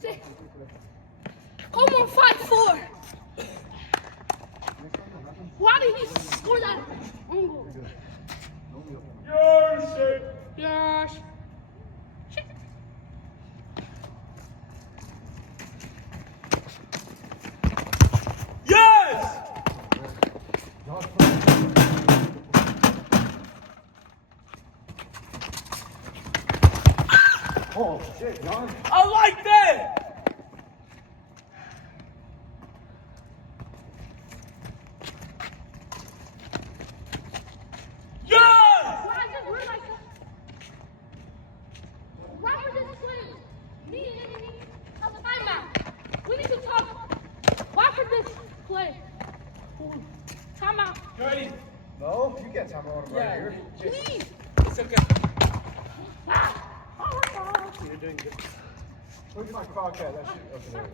Come on, 5-4. Why did he score that own goal? Yes. Oh shit, John. I like that! Yes! Why I just realized Robert just played me and me a timeout. We need to talk. Why for this play? Timeout. You ready? No, you get time on right here. Please. It's okay. Ah. Oh my God. You're doing good. Where's my crock at? That shit. Okay, there it is.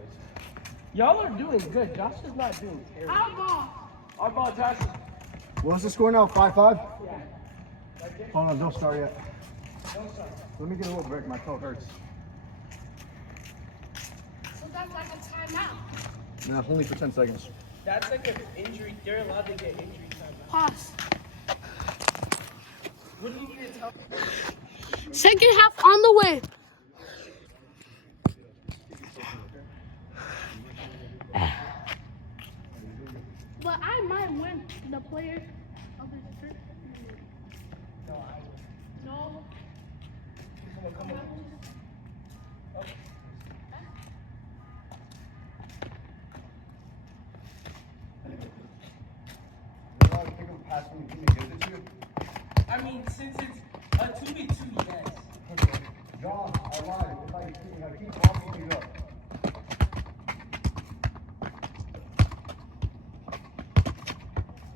Y'all are doing good. Josh is not doing terrible. Our ball. Our ball, Josh. What's the score now? 5-5? Yeah. Hold on, don't start yet. Let me get a little break. My toe hurts. So that's like a timeout. Nah, only for 10 seconds. That's like an injury. They're allowed to get injury time. Pause. What do you need to tell me? Second half on the way. But I might win the player of the trip. No. Come on. I mean, since it's a 2v2, yes. John, I lied. If I keep popping you up.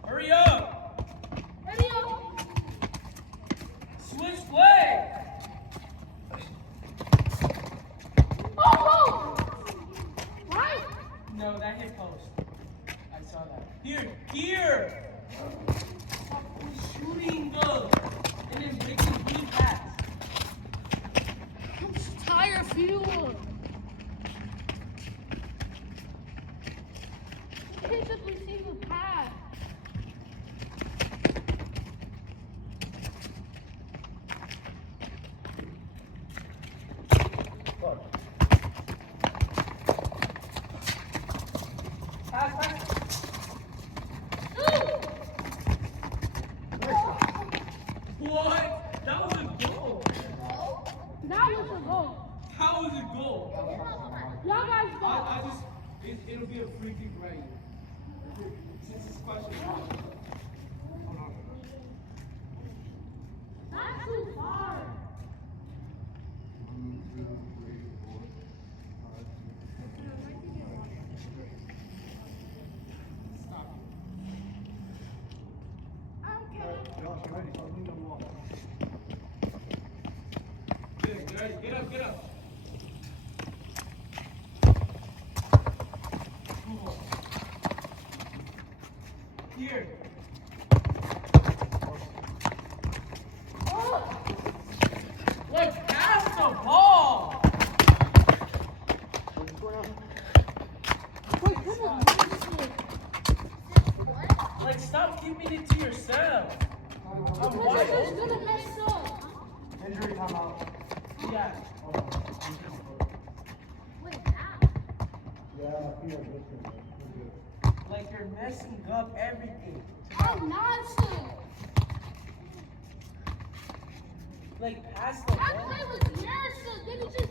Hurry up! Hurry up. Switch play! Oh, right. No, that hit post. I saw that. Here! Shooting goes. And then making blue pass. I'm just tired of you. He should receive a pass. Pass. What? That was a goal. That was a goal. How was it goal? Y'all guys go. I just, it'll be a free kick right here. Since it's question. Not too far. Get up. Here. Like, pass the ball. Wait, come on. Like, stop keeping it to yourself. I'm wide This is open. gonna mess up. Injury timeout. Yeah. Like, you're messing up everything. Oh, nonsense. Like, pass the That ball. play was nonsense. Then you just